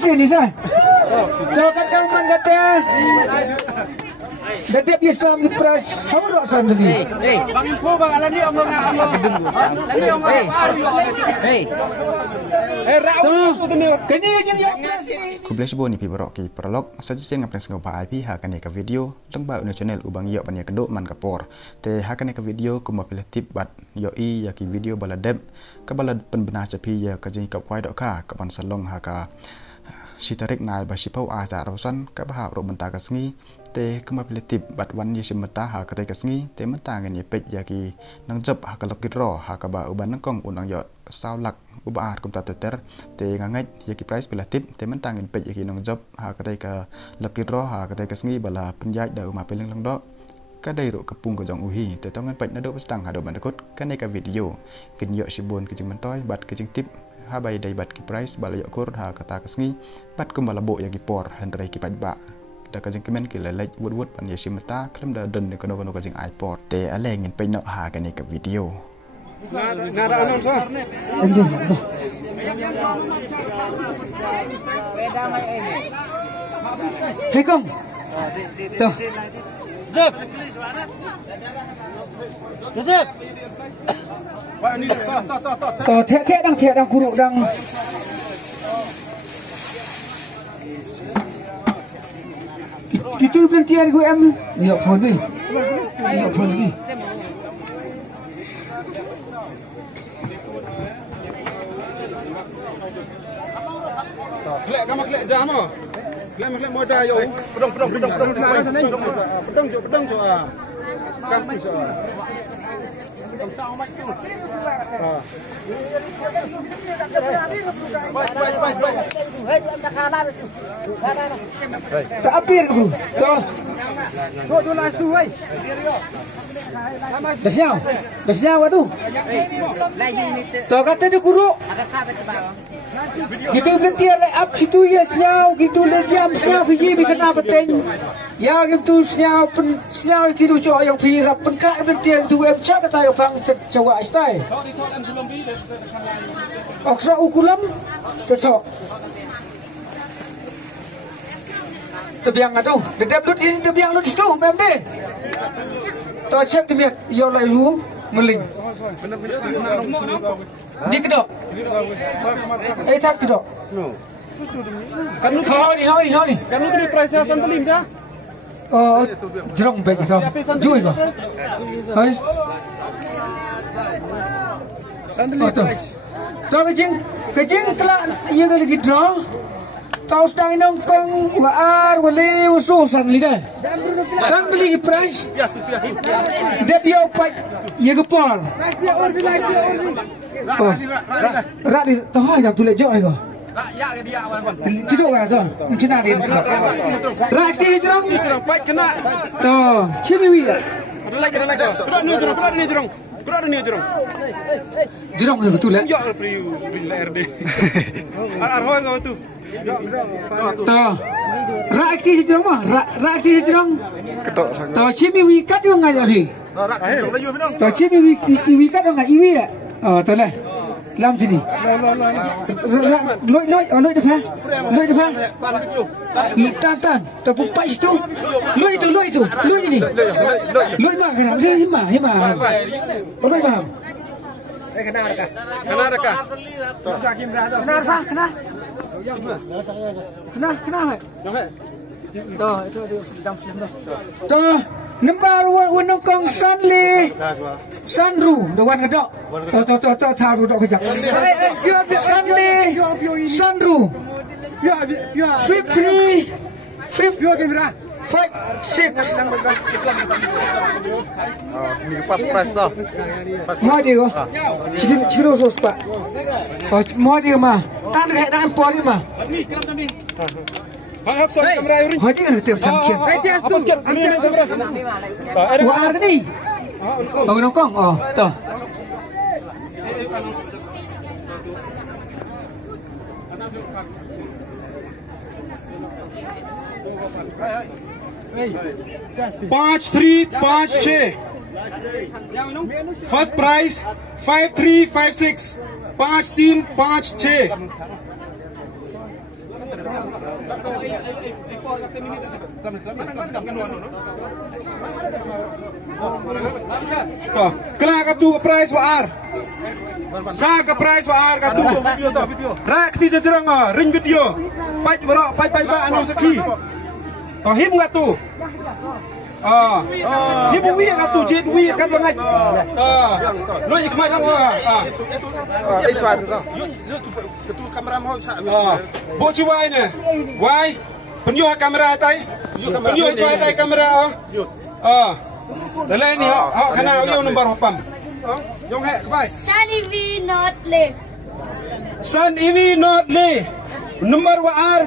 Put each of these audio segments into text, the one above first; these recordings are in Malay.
sini sah. Jangan kamu mengata. Dadap Islam di pras. Kamu tak sendiri. Bang info bang alam ni omong ngah. Lagi omong Kublish bo ni pibarok ki prolog suggestion ngapeng sengau pa IP hakane ka video lengba unu channel ubang yo panya kendo man kapor te hakane ka video kuma pilih tip bat yo i ya ki video baladep ka balad penbenah capi ya ka jing ka kwai dok ka ban salong haka sitarik nai ba sipau a ja rosan ka ba ro benta ka sngi te kuma pilih tip bat wan ye simata ha ka te ka sngi te mata ngen ye pek ya ki nang job ha ka lokit ro ha ka ba uban nang kong unang yo sao lak ubaar kum tater te ngangai yaki price pilih tip te mentangin pej yaki nong job ha katai ka lokit ro ha katai ka sngi bala penjaj da uma peling lang do ka dai ro kapung ko jong uhi te tongan pej na do pastang ha do bandakut kan ka video kin yo sibon kijing mentoy bat kijing tip ha bai dai bat ki price bala yo kur ha kata ka sngi bat kum bala bo yaki por hendrai ki pajba da ka jing kemen ki like wood pan yeshi mata klam da don ko no ka jing iport te ale ngin pej no ha kan ka video Nada anon sah. Hei kong. Tuh. Jep. Jep. Pak ni ta. Tuh thiệt đang guru đang. Gitu berhentian gue em. Yok phone đi. Yok phone đi. Kelek kamu kelek jam ah. Kelek modal yo. Pedang jo ah. Kampus ah. Pedang sao mai tu. Ah. Tak apir guru. Tuh. Tu langsung wei. Desnya apa tu? Tuh kata tu guru. Gitu berhenti le up situ ya senyau gitu le jam senyau pergi kena peteng ya gitu senyau gitu cok yang pergi rap pengkak berhenti tu em cak kata yang bang cewek stay oksa ukulam cocok tebiang tu dedap lut ini tebiang lut situ mem deh tu cek tebiang yo lai ru meling di kedok tak kedok kan lu ni kan lu beli price santalim ja jerong baik itu jual kau hai santalim price tu kejing telah ia lagi draw tahu sedang nongkong waar wale usul santalim dah santalim price dia biar pak ia gepar rak di tahu aja tu lejok aja. Ciduk kan tu, cina dia. Rak di jerong, baik kena. tu cimiwi. Kerak ni jerong. Jerong tu betul lah. Ya beli RD. Arhoy kau tu. Tu rak di jerong mah, rak di jerong. Tu cimiwi kat dia ngai jadi. Tu cimiwi kat dia ngai iwi lah. Oh, tu lah. Lam sini. Loi depan. Tan. Tapi pas itu. Loi ini. Loi mah kenapa? Hima. Oh, loi mah. Kena rekah. Kena. Tuh, itu dalam film tu. Tuh, number one kong Sanli. Sanru, dewan kedok. Tuh, taruh dok kejap. Sanli. Sanru. Swift 3. Swift 5, 6. Ni fast price dah. Mau dia ko? Cikgu sos pak. Oh, mau dia mah. Tak ada dah impor dia mah. Hak son kamera yuri. Hadi tiap champion. Apa sikit? Ini kamera. Wah, ni. Bangun nongkong. Oh, tu. पाँच 3 5 6 first price 5 3 5 6 5 3 5 6 Kelak katu price war. Sa ke price war katu. Rak ti jerang ring video. Pai berok pai ba anu seki. Him katu. Him wi katu jet wi kat bangai. Lo ik mai ram ai chwa tu. Katu kamera mau cha. Bo chi wai ne. Wai. Penyo kamera tai. Penyo chwa tai kamera Đây này họ khả nào yêu number hộp phẩm Dông hẹ các bạn Sun EV Not Le Sun EV Not Le Number what are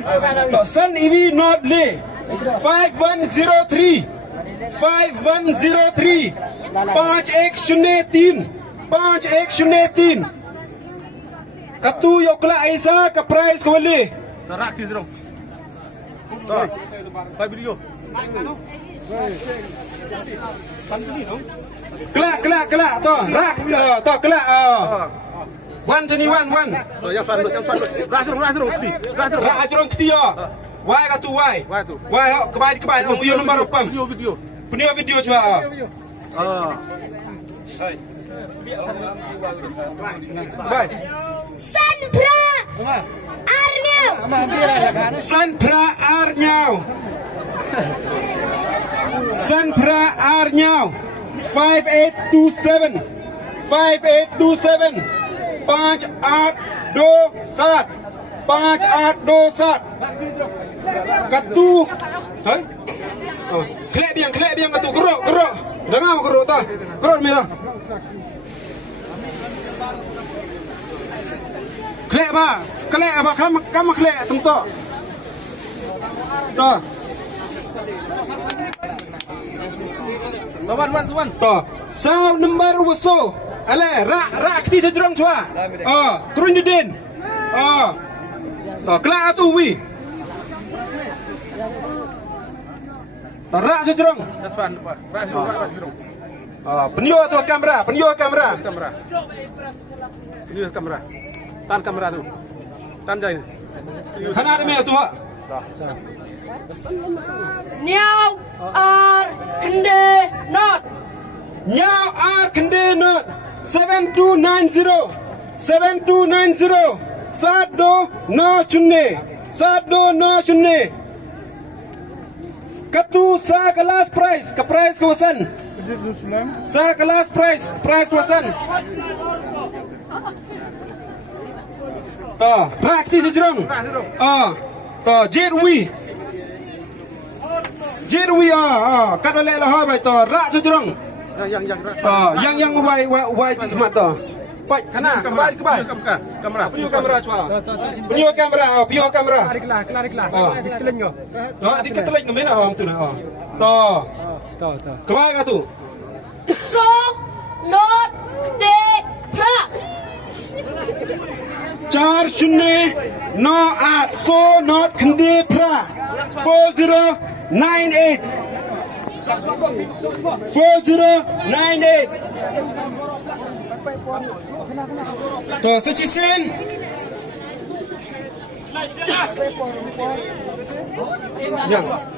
Sun EV Not Le 5103 5103 5x03 5x03 Katu yok la Aisyah ke price ke boleh Tarak si serong Tuh 5 video Kelak tu rak tu kelak 121 yang fan rak terung ketia wai katu wai hok kebai video nomor upam video cuba baik Sunpra Arnyau Sunpra Arnyau Sunpra Arnyau 5827 5827 582 Katu Kelek biang katu Gerok Jangan gerok tak Gerok merah Kelek apa Kamu kelek tentu Tak Tuan. Toh. Sao number wuso. Ale rak ti sejurang cua. Turun jedin. Toh kelak tu wi. Toh rak sejurang. Penyo tu kamera. Tan kamera tu. Tan jai ni. Kana ada me tu. Nyau Ar Kende Not Nyau Ar Kende Not 7290 Sado no chunne Katu sa kelas price ke price kawasan sa kelas price kawasan praktis sejurang Jetwi kat oleh lah bai to rak sejurang yang wai khmat to pai kana kebai kamera punya kamera cua punya kamera kelar diketeleng diketeleng ke mana orang tu to kebai ka tu So Not De Pra 409 So Not Kende Pra 4098 to secisen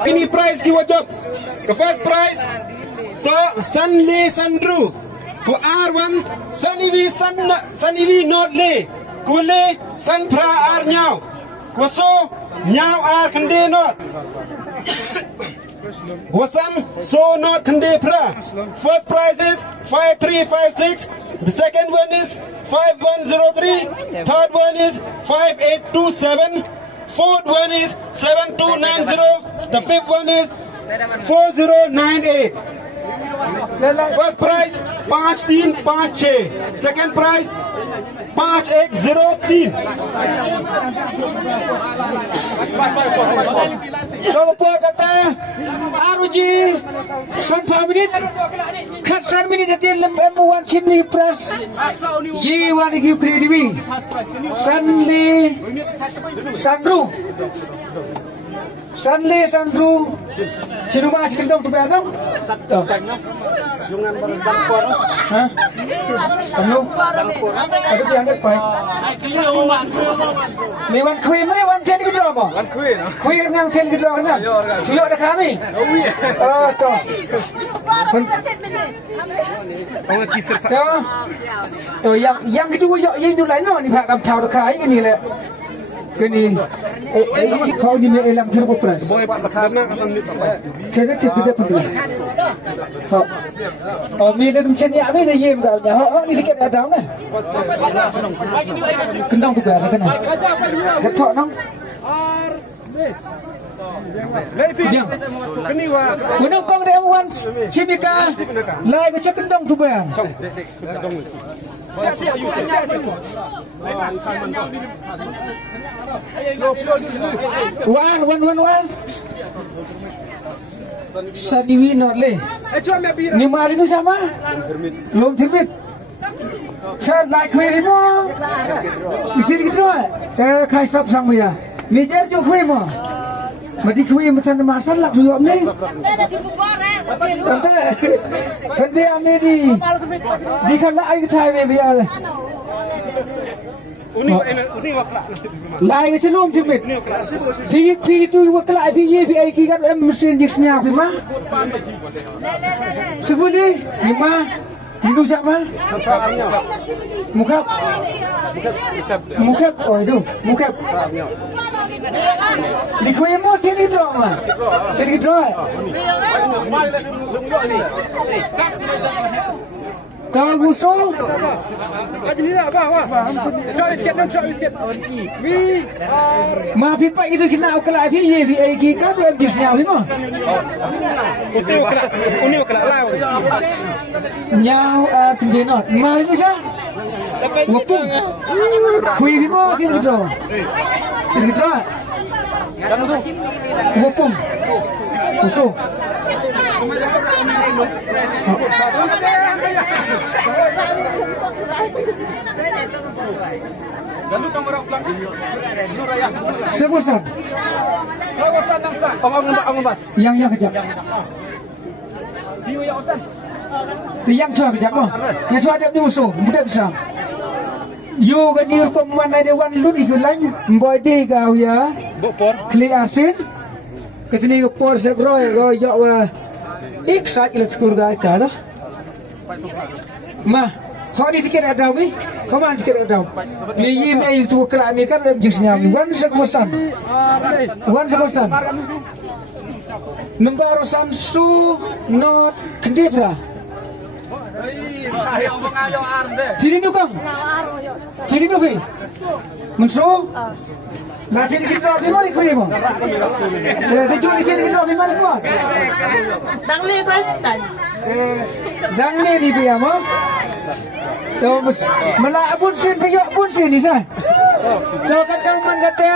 ini price ki wajib the first price to Sunli Sandru ku R1 Sunli Not Le ku Le Sunpra R Nyau ku so Nyau R Kende Not Wasan So Not Kende Pra. First prize is 5356. The second one is 5103. Third one is 5827. Fourth one is 7290. The fifth one is 4098. First prize 5356. Second prize 5103. So po kata Aruji Sanfa minit kat 1 minit jadi M1 Chimney Press Ye wani ki krediwi Sunli Sandru Sino ba si kendong tu bayar dong Jungan bangpor ha kamu ada dianggap baik Lewan kue mana wan jadi gitu mah. Kui nang tel gitu kan. Cuyo ada kami. Toh. Toh yang kedua yang itu lain ni Pak Kam Thau dekai ini le. Kini kau ni elang terpopras. Boy Pak Bakana asam ni tak. Saya tidak peduli. Oh, bila macam ni, apa ni ye kau nya? Oh, ni tiket ada mana? Kendang tu berapa kena? Ketok nang. Diam. Kini wa. Gunung kong dia wan cimika. Lai ke cak kendang tu berapa? Wan. Sadiwi not le. Ni mali nu sama? Belum terbit. Saya like kuih mo. Isi gitu ah. Kai sap sang ya. Mijar jo kuih mo. Mati kuih macam masak lak suyo ni. Kende ame di kana ai thai me biar. Uni wa kelak nasib. Lai ke celum terbit. Fi tu wa kelak fi ye fi ai ki kan mesin jisnya fi mah. Sebut ni mah. Hindu siapa? Mukab. Oh itu, mukab. Di kuih mo sini dong lah. Sini dong. Kau gusung. Jadi apa? Cari tiket. Maaf Pak itu kena ukala fi ye fi ai ki ka tu bisnya ni mah. Uni ukala law. Nyau kendinot. Mari ni sah. Wapung. Kui di mo sini dong. Sini dong. Wapung. Gusung. Sebusan. Yang kejap. Yang cua kejap oh. Yang cua ada musuh, mudah bisa. Yo kan dia kau mana dia wan lu ikut lain, boy dia kau ya. Kli asin. Ketini por segroy go yo ik saat ilat kurga ka dah. Ma, kau ni tiket ada mi? Kau mana tiket ada? Ye me itu kelak mi kan jisnya mi. Wan sekosan. Nombor Samsu not kendifra. Jadi ni kang. Jadi ni kang. Menso? Lah jadi kita di mana kau ni? Jadi jadi kita di mana kau? Dang ni first time. Dang ni di biar mo. Tahu malah pun sin payah pun sin ni sah. Tahu kan kau man kata.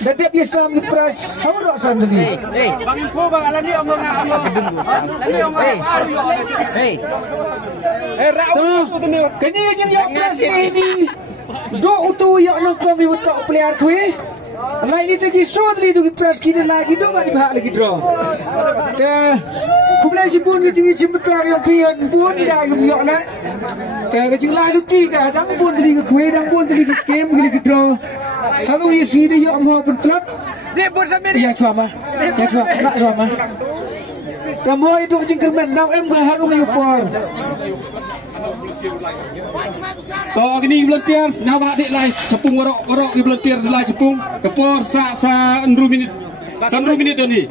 Dati biasa mi pras hauro sandali. Bang info bang alam ni omong kini aja yang pras ini. Do utu yang nak kami buat player kui. Lain itu kisah tadi tu pras kini lagi do mari bahak lagi draw. Kumpulan si pun kita jemput yang pian pun dah kemiak nak. Kecil lalu tiga, dah pun tadi ke kui, dah pun tadi ke game lagi draw. Kalau isi dia yang mau berkelab, dia pun sampai dia cuma, nak cuma. Kamu itu jengkerman, now harus menyupor. Kau ini volunteer, nama adik lain, sepung warok volunteer selain sepung, kepor sa 1 minit, 1 minit ni.